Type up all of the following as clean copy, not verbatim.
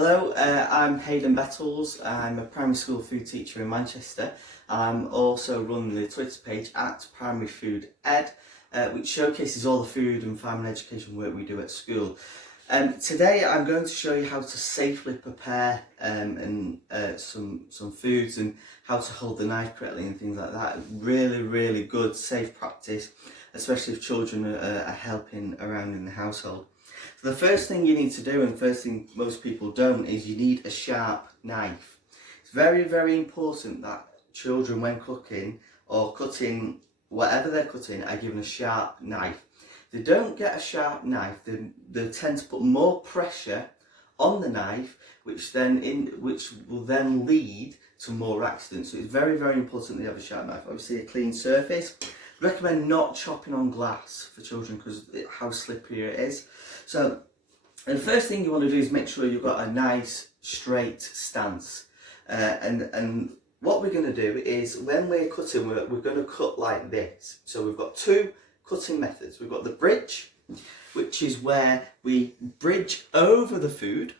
Hello, I'm Haydn Bettles. I'm a primary school food teacher in Manchester. I'm also running the Twitter page at Primary Food Ed, which showcases all the food and family education work we do at school. Today I'm going to show you how to safely prepare some foods and how to hold the knife correctly and things like that. Really good, safe practice, especially if children are helping around in the household. So the first thing you need to do, and the first thing most people don't, is you need a sharp knife. It's very important that children, when cooking or cutting whatever they're cutting, are given a sharp knife. If they don't get a sharp knife, they tend to put more pressure on the knife, which will then lead to more accidents. So it's very important they have a sharp knife. Obviously a clean surface. I recommend not chopping on glass for children because how slippery it is. So the first thing you want to do is make sure you've got a nice straight stance. And what we're going to do is when we're cutting, we're going to cut like this. So we've got two cutting methods. We've got the bridge, which is where we bridge over the food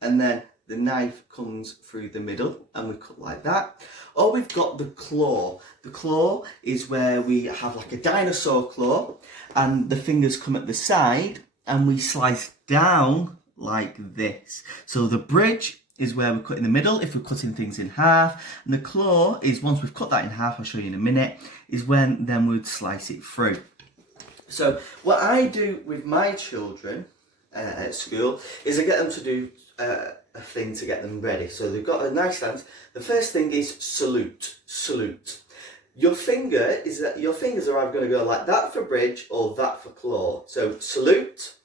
and then the knife comes through the middle and we cut like that. Or we've got the claw. The claw is where we have like a dinosaur claw and the fingers come at the side and we slice down like this. So the bridge is where we cut in the middle if we're cutting things in half, and the claw is, once we've cut that in half, I'll show you in a minute, is when then we'd slice it through. So what I do with my children at school is I get them to do a thing to get them ready. So they've got a nice stance. The first thing is salute. Your fingers are either going to go like that for bridge or that for claw. So salute,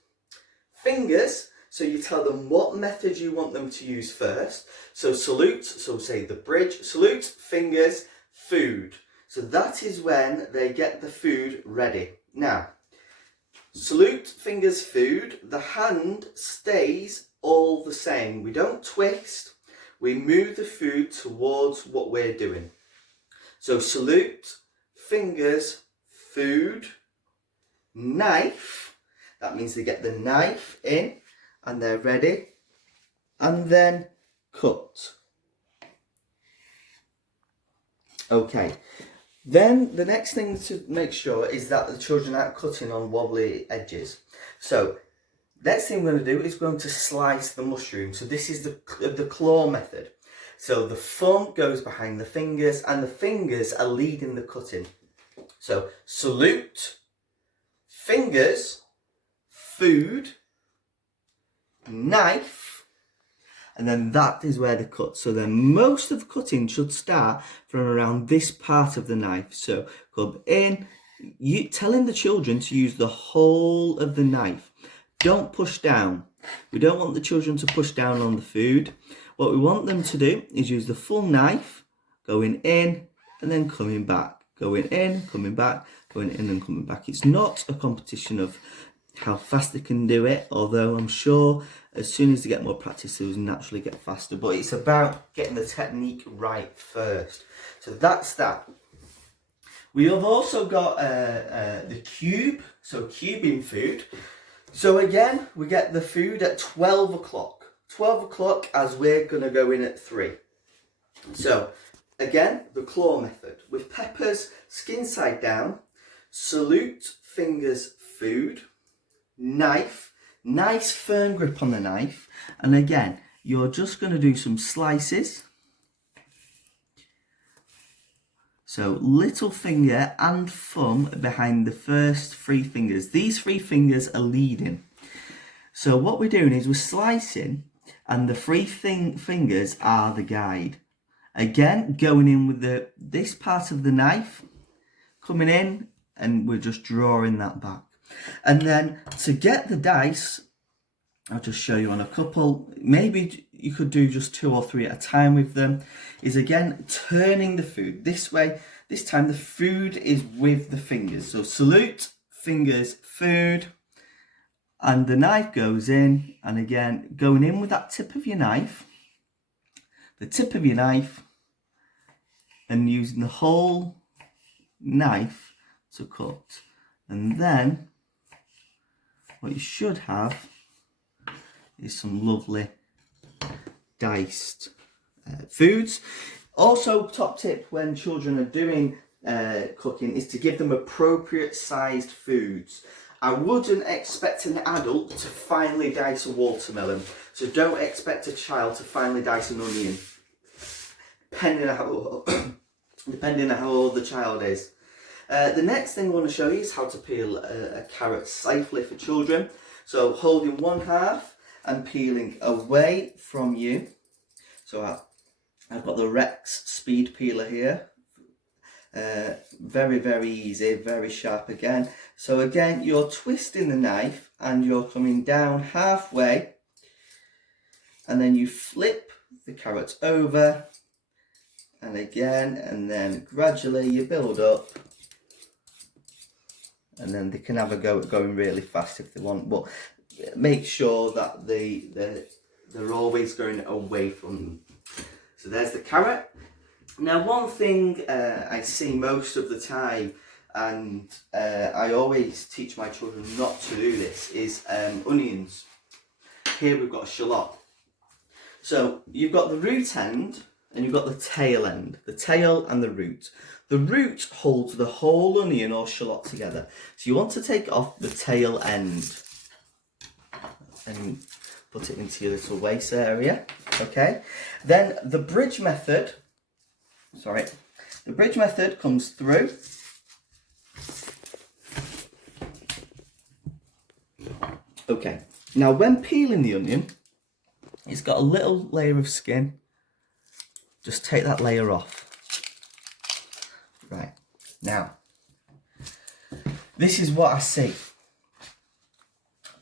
fingers. So you tell them what method you want them to use first. So salute, so say the bridge, salute, fingers, food. So that is when they get the food ready. Now, salute, fingers, food. The hand stays all the same. We don't twist. We move the food towards what we're doing. So salute, fingers, food, knife. That means they get the knife in and they're ready. And then cut. Okay. Then the next thing to make sure is that the children aren't cutting on wobbly edges. So next thing we're going to do is going to slice the mushroom. So this is the claw method. So the thumb goes behind the fingers and the fingers are leading the cutting. So salute, fingers, food, knife, and then that is where the cut. So then most of the cutting should start from around this part of the knife. So come in, telling the children to use the whole of the knife. Don't push down. We don't want the children to push down on the food. What we want them to do is use the full knife, going in and then coming back. Going in, coming back, going in and coming back. It's not a competition of how fast they can do it, although I'm sure as soon as they get more practice, they'll naturally get faster. But it's about getting the technique right first. So that's that. We have also got the cube, so cubing food. So again, we get the food at 12 o'clock. 12 o'clock as we're going to go in at 3. So again, the claw method. With peppers, skin side down, salute, fingers, food, knife, nice firm grip on the knife. And again, you're just going to do some slices. So little finger and thumb behind the first 3 fingers. These 3 fingers are leading. So what we're doing is we're slicing and the 3 fingers are the guide. Again, going in with this part of the knife, coming in, and we're just drawing that back. And then to get the dice, I'll just show you on a couple. Maybe you could do just 2 or 3 at a time with them. Is again turning the food this way. This time the food is with the fingers. So salute, fingers, food, and the knife goes in. And again, going in with that tip of your knife, the tip of your knife, and using the whole knife to cut. And then what you should have is some lovely diced foods. Also, top tip when children are doing cooking is to give them appropriate sized foods. I wouldn't expect an adult to finely dice a watermelon, so don't expect a child to finely dice an onion, depending on how old the child is. The next thing I want to show you is how to peel a carrot safely for children. So holding one half and peeling away from you. So I've got the Rex speed peeler here. Very, very easy, very sharp again. So again, you're twisting the knife and you're coming down halfway, and then you flip the carrot over, and again, and then gradually you build up, and then they can have a go at going really fast if they want, but make sure that they're always going away from them. So there's the carrot. Now, one thing I see most of the time, and I always teach my children not to do this, is onions. Here we've got a shallot. So you've got the root end and you've got the tail end, the tail and the root. The root holds the whole onion or shallot together. So you want to take off the tail end and put it into your little waist area, okay? Then the bridge method, the bridge method comes through. Okay, now when peeling the onion, it's got a little layer of skin. Just take that layer off. Right, now, this is what I see.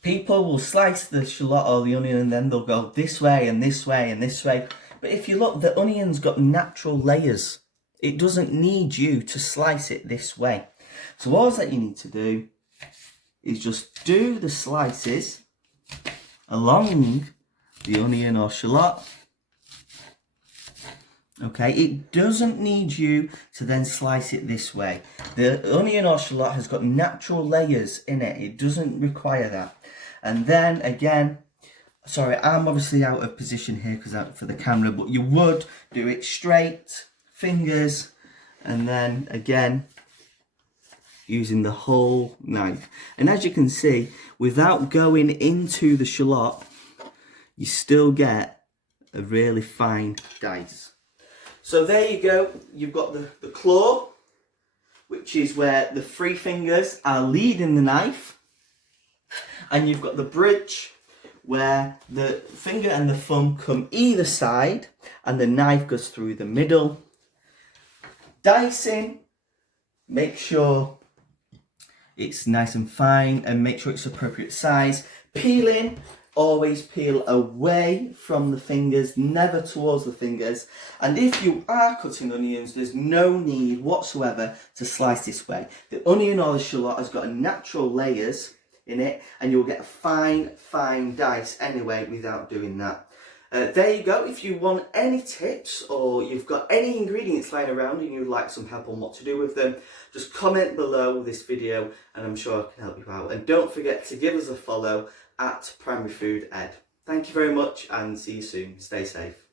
People will slice the shallot or the onion and then they'll go this way and this way and this way. But if you look, the onion's got natural layers. It doesn't need you to slice it this way. So all that you need to do is just do the slices along the onion or shallot. Okay, it doesn't need you to then slice it this way. The onion or shallot has got natural layers in it. It doesn't require that. And then again, sorry, I'm obviously out of position here because for the camera, but you would do it straight, fingers, and then again, using the whole knife. And as you can see, without going into the shallot, you still get a really fine dice. So there you go, you've got the claw, which is where the three fingers are leading the knife, and you've got the bridge, where the finger and the thumb come either side, and the knife goes through the middle. Dicing, make sure it's nice and fine, and make sure it's appropriate size. Peeling, always peel away from the fingers, never towards the fingers. And if you are cutting onions, there's no need whatsoever to slice this way. The onion or the shallot has got natural layers in it, and you'll get a fine dice anyway without doing that. There you go. If you want any tips or you've got any ingredients lying around and you'd like some help on what to do with them, just comment below this video and I'm sure I can help you out. And don't forget to give us a follow at Primary Food Ed. Thank you very much and see you soon. Stay safe.